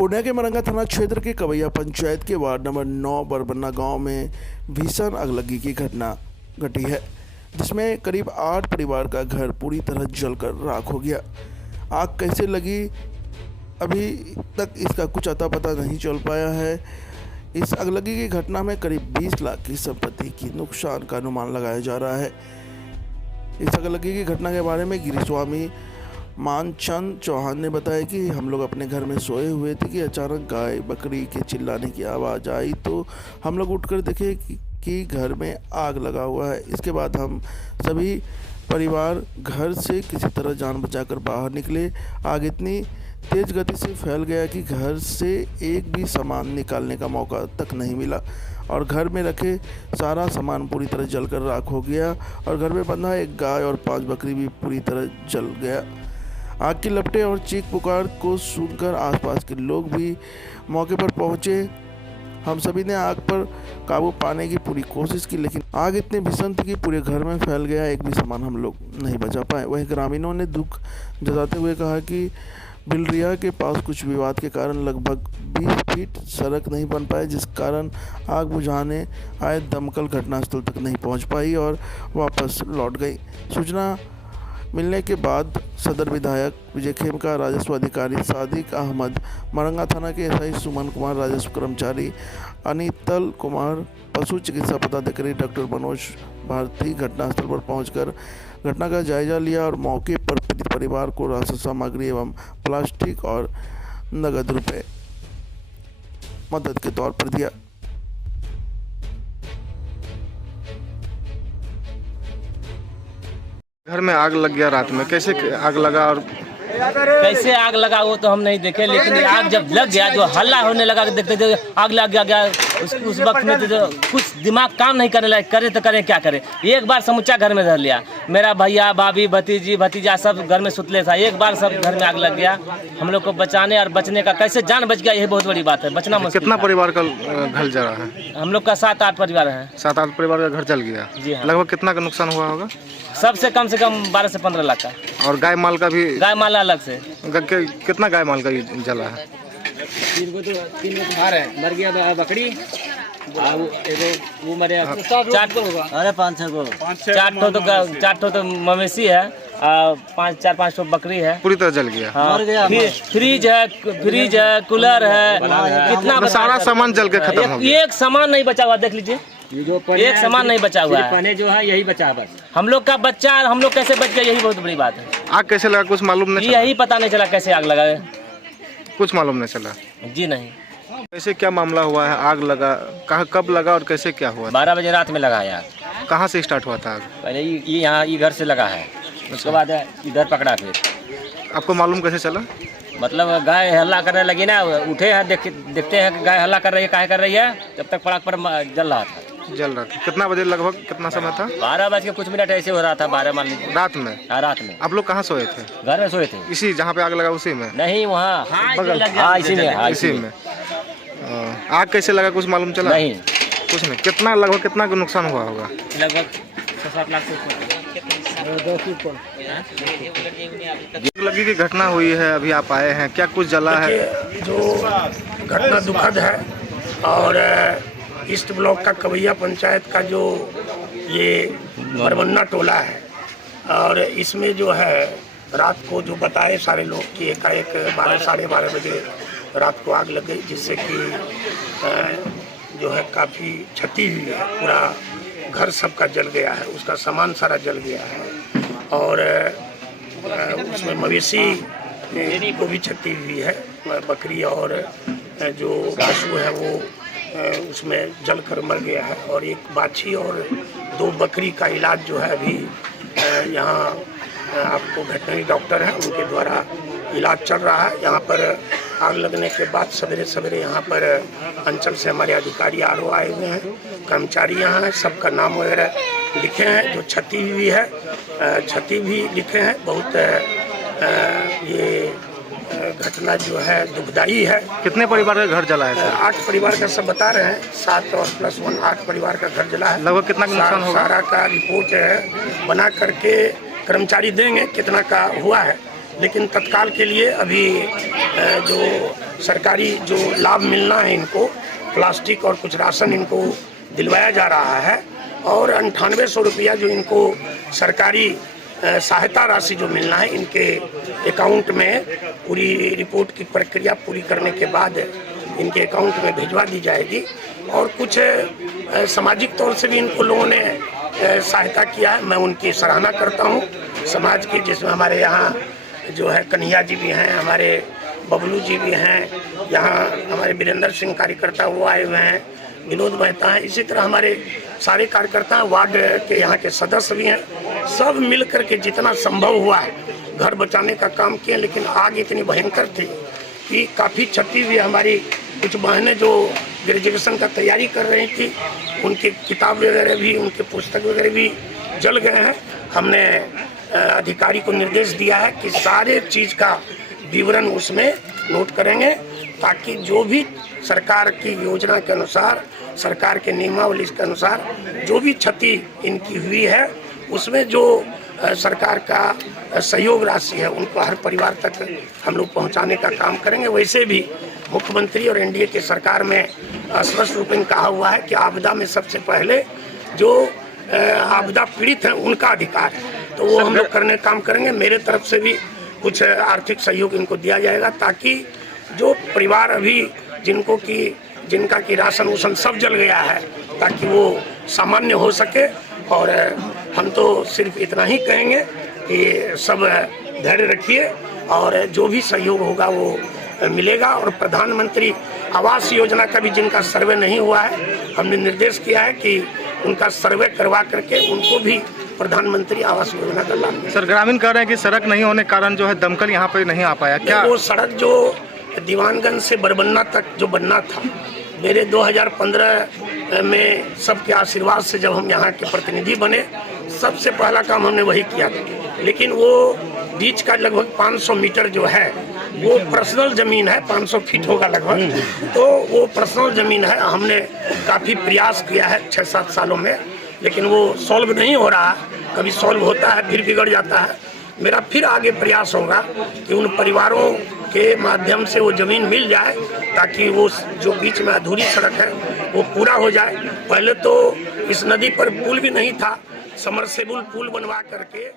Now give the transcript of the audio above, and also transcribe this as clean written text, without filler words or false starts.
पूर्णिया के मरंगा थाना क्षेत्र के कवैया पंचायत के वार्ड नंबर 9 बरबन्ना गांव में भीषण आगलगी की घटना घटी है, जिसमें करीब 8 परिवार का घर पूरी तरह जलकर राख हो गया। आग कैसे लगी अभी तक इसका कुछ अता पता नहीं चल पाया है। इस आगलगी की घटना में करीब 20 लाख की संपत्ति की नुकसान का अनुमान लगाया जा रहा है। इस आगलगी की घटना के बारे में गिरिस्वामी मानचंद चौहान ने बताया कि हम लोग अपने घर में सोए हुए थे कि अचानक गाय बकरी के चिल्लाने की आवाज़ आई, तो हम लोग उठकर देखे कि घर में आग लगा हुआ है। इसके बाद हम सभी परिवार घर से किसी तरह जान बचाकर बाहर निकले। आग इतनी तेज़ गति से फैल गया कि घर से एक भी सामान निकालने का मौका तक नहीं मिला और घर में रखे सारा सामान पूरी तरह जलकर राख हो गया और घर में बंधा एक गाय और 5 बकरी भी पूरी तरह जल गया। आग की लपटें और चीख पुकार को सुनकर आसपास के लोग भी मौके पर पहुंचे। हम सभी ने आग पर काबू पाने की पूरी कोशिश की, लेकिन आग इतनी भीषण थी कि पूरे घर में फैल गया, एक भी सामान हम लोग नहीं बचा पाए। वहीं ग्रामीणों ने दुख जताते हुए कहा कि बिलरिया के पास कुछ विवाद के कारण लगभग 20 फीट सड़क नहीं बन पाए, जिस कारण आग बुझाने आए दमकल घटनास्थल तक नहीं पहुंच पाई और वापस लौट गई। सूचना मिलने के बाद सदर विधायक विजय खेमका, राजस्व अधिकारी सादिक अहमद, मरंगा थाना के एसआई सुमन कुमार, राजस्व कर्मचारी अनितल कुमार, पशु चिकित्सा पदाधिकारी डॉक्टर मनोज भारती घटनास्थल पर पहुंचकर घटना का जायजा लिया और मौके पर पीड़ित परिवार को राशन सामग्री एवं प्लास्टिक और नगद रुपए मदद के तौर पर दिया। घर में आग लग गया रात में, कैसे आग लगा और कैसे आग लगा वो तो हम नहीं देखे, लेकिन आग जब लग गया जो हल्ला होने लगा देखते थे आग लग गया उस वक्त में तो कुछ दिमाग काम नहीं करने लगा, करे तो करें क्या करें। एक बार समूचा घर में धर लिया, मेरा भैया भाभी भतीजी भतीजा सब घर में सुतले था, एक बार सब घर में आग लग गया। हम लोग को बचाने और बचने का कैसे जान बच गया, यही बहुत बड़ी बात है। बचना मुश्किल। कितना परिवार का घर जला है? हम लोग का 7-8 परिवार है। 7-8 परिवार का घर जल गया। जी हाँ। लगभग कितना का नुकसान हुआ होगा? सबसे कम से कम 12 से 15 लाख का। और गाय माल का भी? गाय माल अलग से। कितना गाय माल का जला है? 3 मर गया बकरी, वो मरे 4 ठो तो मवेशी है, 4-5 ठो बकरी है, पूरी तरह जल गया। मर गया। फ्रिज है, कूलर है, कितना सारा सामान जल के खत्म हो गया। एक सामान नहीं बचा हुआ, देख लीजिए एक सामान नहीं बचा हुआ है। जो है यही बचा है बस। हम लोग का बच्चा, हम लोग कैसे बच गए, यही बहुत बड़ी बात है। आग कैसे लगा कुछ मालूम नहीं? यही पता नहीं चला कैसे आग लगा, कुछ मालूम नहीं चला जी? नहीं। कैसे क्या मामला हुआ है? आग लगा कहाँ, कब लगा और कैसे क्या हुआ? 12 बजे रात में लगा है आग। कहाँ से स्टार्ट हुआ था आग? पहले ये यहाँ घर से लगा है, उसके बाद इधर पकड़ा। फिर आपको मालूम कैसे चला? मतलब गाय हल्ला करने लगी ना, उठे हैं देखते हैं कि गाय हल्ला कर रही है, काहे कर रही है, तब तक पड़ाक पर जल रहा था। कितना बजे लगभग, कितना समय था? 12 बज के कुछ मिनट ऐसे हो रहा था। 12 मान लीजिए रात में? हाँ रात में। आप लोग कहाँ सोए थे? घर में सोए थे। इसी जहाँ पे आग लगा उसी में? नहीं, वहाँ इसी में। आग कैसे लगा कुछ मालूम चला? नहीं, कुछ नहीं। कितना लगभग कितना का नुकसान हुआ होगा? लगभग 6-7 लाख से लगी की घटना हुई है, अभी आप आए हैं, क्या कुछ जला है? जो घटना दुखद है और ईस्ट ब्लॉक का कवैया पंचायत का जो ये बरबन्ना टोला है और इसमें जो है रात को जो बताए सारे लोग कि एकाएक 12-12:30 बजे रात को आग लग गई, जिससे कि जो है काफ़ी क्षति हुई है। पूरा घर सबका जल गया है, उसका सामान सारा जल गया है और उसमें मवेशी को भी क्षति हुई है। बकरी और जो पशु है वो उसमें जलकर मर गया है और एक बाछी और 2 बकरी का इलाज जो है अभी यहाँ आपको वेटनरी डॉक्टर है उनके द्वारा इलाज चल रहा है। यहाँ पर आग लगने के बाद सवेरे सवेरे यहाँ पर अंचल से हमारे अधिकारी आरओ आए हुए हैं, कर्मचारी यहाँ हैं, सबका नाम वगैरह लिखे हैं। जो क्षति हुई है क्षति भी लिखे हैं। बहुत ये घटना जो है दुखदायी है। कितने परिवार का घर जला है? 8 परिवार का सब बता रहे हैं, 7 और +1 8 परिवार का घर जला है। लगभग कितना नुकसान होगा? सारा का रिपोर्ट बना करके कर्मचारी देंगे कितना का हुआ है, लेकिन तत्काल के लिए अभी जो सरकारी जो लाभ मिलना है इनको, प्लास्टिक और कुछ राशन इनको दिलवाया जा रहा है, और 9800 रुपया जो इनको सरकारी सहायता राशि जो मिलना है इनके अकाउंट में पूरी रिपोर्ट की प्रक्रिया पूरी करने के बाद इनके अकाउंट में भिजवा दी जाएगी। और कुछ सामाजिक तौर से भी इनको लोगों ने सहायता किया है, मैं उनकी सराहना करता हूँ। समाज के जिसमें हमारे यहाँ जो है कन्हैया जी भी हैं, हमारे बबलू जी भी हैं, यहाँ हमारे वीरेंद्र सिंह कार्यकर्ता वो आए हुए हैं, विनोद मेहता हैं, इसी तरह हमारे सारे कार्यकर्ता वार्ड के यहाँ के सदस्य भी हैं। सब मिल कर के जितना संभव हुआ है घर बचाने का काम किए, लेकिन आग इतनी भयंकर थी कि काफ़ी क्षति हुई। हमारी कुछ बहनें जो ग्रेजुएशन का तैयारी कर रही थी, उनकी किताब वगैरह भी, उनके पुस्तक वगैरह भी जल गए हैं। हमने अधिकारी को निर्देश दिया है कि सारे चीज़ का विवरण उसमें नोट करेंगे, ताकि जो भी सरकार की योजना के अनुसार, सरकार के नियमावली के अनुसार जो भी क्षति इनकी हुई है, उसमें जो सरकार का सहयोग राशि है उनको हर परिवार तक हम लोग पहुंचाने का काम करेंगे। वैसे भी मुख्यमंत्री और एनडीए की सरकार में स्पष्ट रूप में कहा हुआ है कि आपदा में सबसे पहले जो आपदा पीड़ित हैं उनका अधिकार है, तो वो हम लोग करने काम करेंगे। मेरे तरफ से भी कुछ आर्थिक सहयोग इनको दिया जाएगा, ताकि जो परिवार अभी जिनका की राशन उसन सब जल गया है, ताकि वो सामान्य हो सके। और हम तो सिर्फ इतना ही कहेंगे कि सब धैर्य रखिए, और जो भी सहयोग होगा वो मिलेगा। और प्रधानमंत्री आवास योजना का भी जिनका सर्वे नहीं हुआ है, हमने निर्देश किया है कि उनका सर्वे करवा करके उनको भी प्रधानमंत्री आवास योजना का लाभ। सर, ग्रामीण कह रहे हैं कि सड़क नहीं होने के कारण जो है दमकल यहाँ पे नहीं आ पाया, क्या वो सड़क जो दीवानगंज से बरबन्ना तक जो बनना था, मेरे 2015 में सबके आशीर्वाद से जब हम यहाँ के प्रतिनिधि बने, सबसे पहला काम हमने वही किया था। लेकिन वो बीच का लगभग 500 मीटर जो है वो पर्सनल ज़मीन है, 500 फीट होगा लगभग, तो वो पर्सनल ज़मीन है। हमने काफ़ी प्रयास किया है 6-7 सालों में, लेकिन वो सॉल्व नहीं हो रहा। कभी सॉल्व होता है फिर बिगड़ जाता है। मेरा फिर आगे प्रयास होगा कि उन परिवारों के माध्यम से वो ज़मीन मिल जाए, ताकि वो जो बीच में अधूरी सड़क है वो पूरा हो जाए। पहले तो इस नदी पर पुल भी नहीं था, समरसेबुल पुल बनवा करके